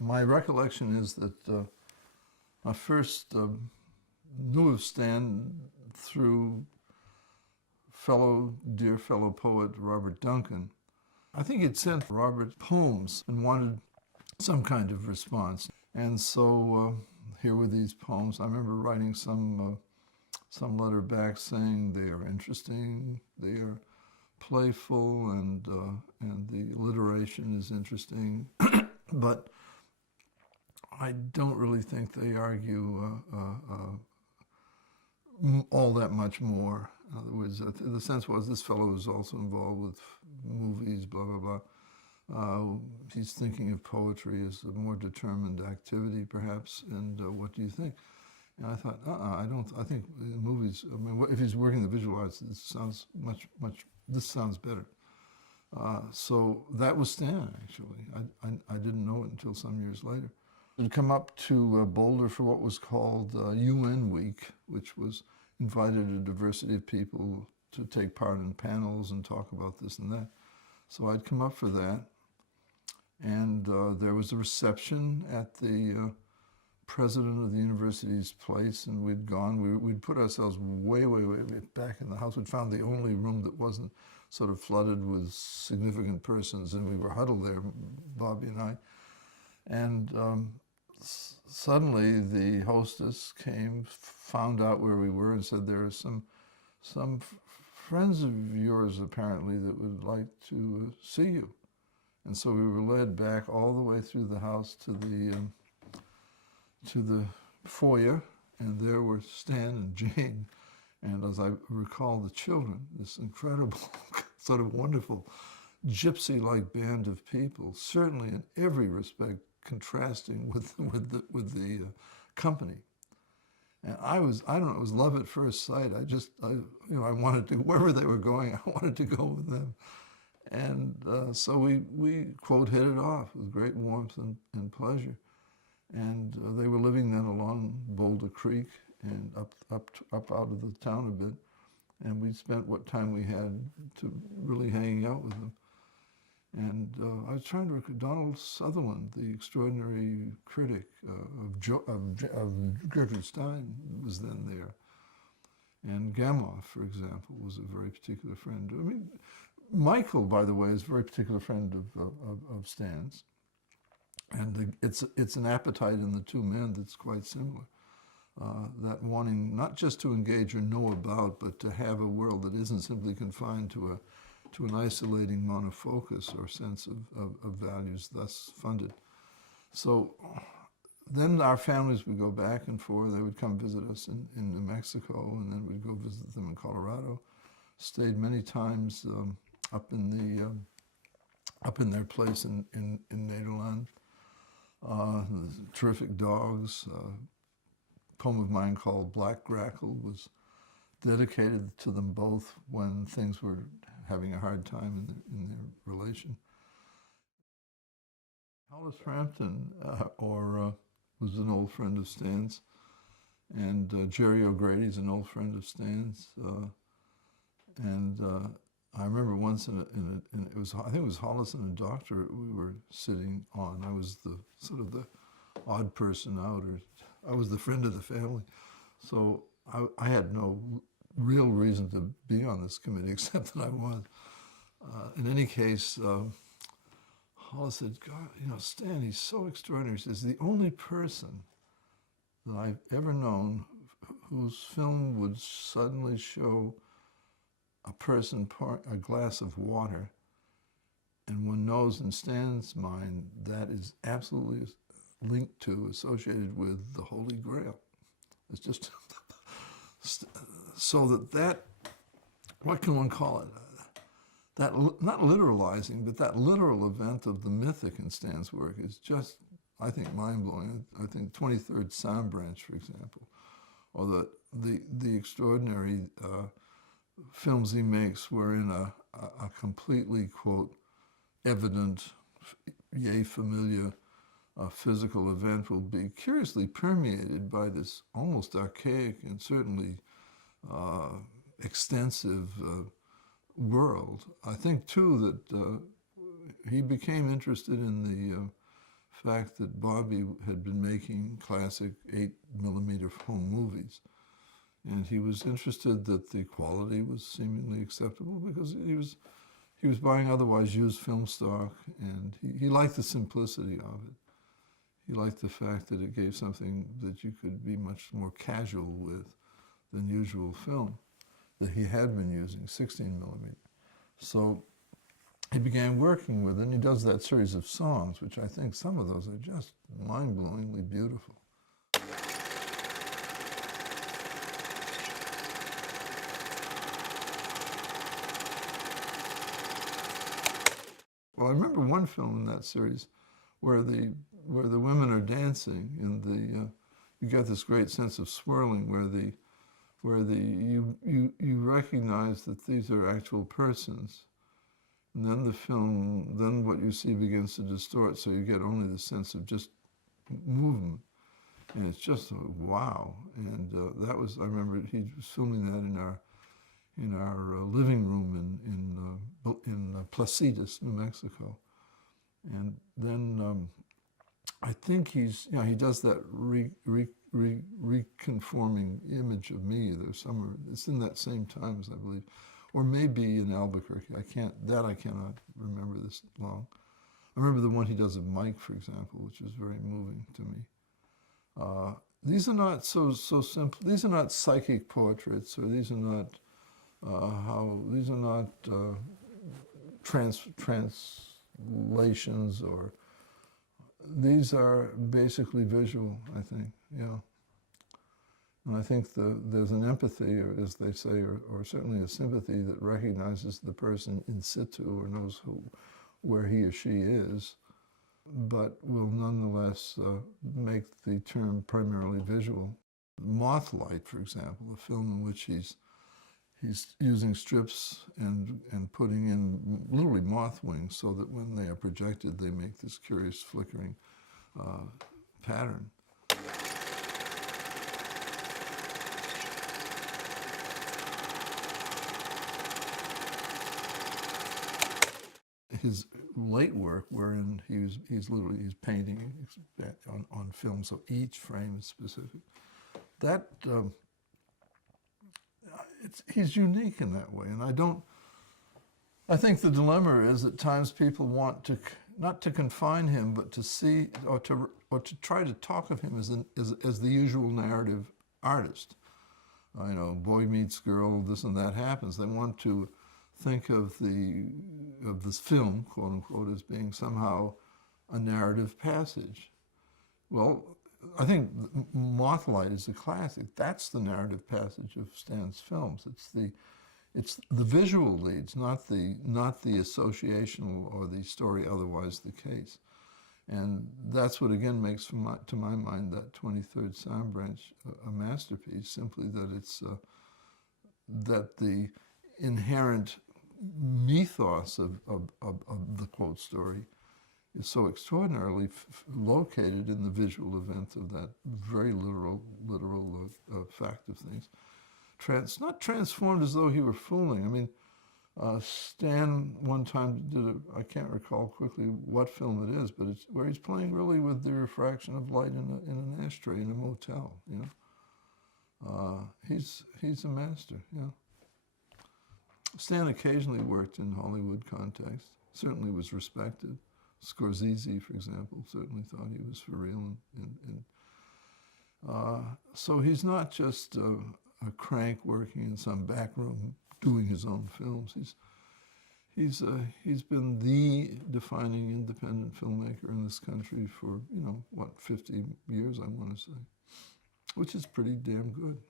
My recollection is that I first knew of Stan through dear fellow poet Robert Duncan. I think he'd sent Robert poems and wanted some kind of response. And so here were these poems. I remember writing some letter back saying they are interesting, they are playful, and the alliteration is interesting, but I don't really think they argue all that much more. In other words, the sense was this fellow is also involved with movies, blah, blah, blah. He's thinking of poetry as a more determined activity, perhaps, and what do you think? And I thought, I think movies, I mean, if he's working the visual arts, this sounds this sounds better. So that was Stan, actually. I didn't know it until some years later. I'd come up to Boulder for what was called UN Week, which was invited a diversity of people to take part in panels and talk about this and that. So I'd come up for that. And there was a reception at the president of the university's place, and we'd gone. We'd put ourselves way, way, way back in the house. We'd found the only room that wasn't sort of flooded with significant persons, and we were huddled there, Bobby and I. And suddenly the hostess came, found out where we were, and said, there are some friends of yours apparently that would like to see you. And so we were led back all the way through the house to the foyer, and there were Stan and Jane, and as I recall, the children, this incredible, sort of wonderful, gypsy-like band of people, certainly in every respect contrasting with the company. And I don't know, it was love at first sight. I wanted to, wherever they were going, I wanted to go with them. And so we quote, hit it off with great warmth and pleasure. And they were living then along Boulder Creek and up out of the town a bit. And we spent what time we had to really hanging out with them. And I was trying to recall Donald Sutherland, the extraordinary critic of Gertrude Stein, was then there. And Gamow, for example, was a very particular friend. I mean, Michael, by the way, is a very particular friend of Stan's. And it's an appetite in the two men that's quite similar. That wanting not just to engage or know about, but to have a world that isn't simply confined to an isolating monofocus or sense of values thus funded. So then our families would go back and forth. They would come visit us in New Mexico, and then we'd go visit them in Colorado. Stayed many times up in their place in Nederland. Terrific dogs. A poem of mine called Black Grackle was dedicated to them both when things were having a hard time in their relation. Hollis Frampton was an old friend of Stan's, and Jerry O'Grady's an old friend of Stan's. I remember once I think it was Hollis and a doctor we were sitting on. I was the sort of the odd person out, or I was the friend of the family. So I had no real reason to be on this committee except that I was. In any case, Hollis said, God, Stan, he's so extraordinary. He says, the only person that I've ever known whose film would suddenly show a person pour a glass of water, and one knows in Stan's mind that is absolutely linked to, associated with the Holy Grail. It's just so that what can one call it? That, not literalizing, but that literal event of the mythic in Stan's work is just, I think, mind-blowing. I think 23rd Sound Branch, for example, or the extraordinary films he makes wherein a completely, quote, evident, yea, familiar physical event will be curiously permeated by this almost archaic and certainly extensive world. I think, too, that he became interested in the fact that Bobby had been making classic 8mm home movies. And he was interested that the quality was seemingly acceptable because he was buying otherwise used film stock, and he liked the simplicity of it. He liked the fact that it gave something that you could be much more casual with than usual film that he had been using, 16mm. So he began working with it, and he does that series of songs, which I think some of those are just mind-blowingly beautiful. Well, I remember one film in that series where the women are dancing, and you get this great sense of swirling where you recognize that these are actual persons, and then what you see begins to distort, so you get only the sense of just movement, and it's just wow. And that was, I remember he was filming that in our living room in Placitas, New Mexico. And then I think he does that reconforming image of me. There's somewhere, it's in that same Times, I believe, or maybe in Albuquerque. I cannot remember this long. I remember the one he does of Mike, for example, which is very moving to me. These are not so simple. These are not psychic portraits, or these are not translations, or these are basically visual, I think, yeah. And I think there's an empathy, or as they say, or certainly a sympathy that recognizes the person in situ or knows where he or she is, but will nonetheless make the term primarily visual. Mothlight, for example, a film in which he's using strips and putting in literally moth wings so that when they are projected, they make this curious flickering pattern. His late work, wherein he's painting on film, so each frame is specific. That he's unique in that way, and I think the dilemma is at times people want to not to confine him, but to see or to try to talk of him as the usual narrative artist. Boy meets girl, this and that happens. They want to think of this film, quote unquote, as being somehow a narrative passage. Well, I think Mothlight is a classic. That's the narrative passage of Stan's films. It's the visual leads, not the associational or the story otherwise the case. And that's what again makes, to my mind, that 23rd Sound Branch a masterpiece. Simply that it's that the inherent mythos of the quote story is so extraordinarily located in the visual event of that very literal fact of things. Not transformed as though he were fooling. I mean, Stan one time did I can't recall quickly what film it is, but it's where he's playing really with the refraction of light in an ashtray in a motel. He's a master. Yeah. Stan occasionally worked in Hollywood context. Certainly was respected. Scorsese, for example, certainly thought he was for real. So he's not just a crank working in some back room doing his own films. He's been the defining independent filmmaker in this country for 50 years, I want to say, which is pretty damn good.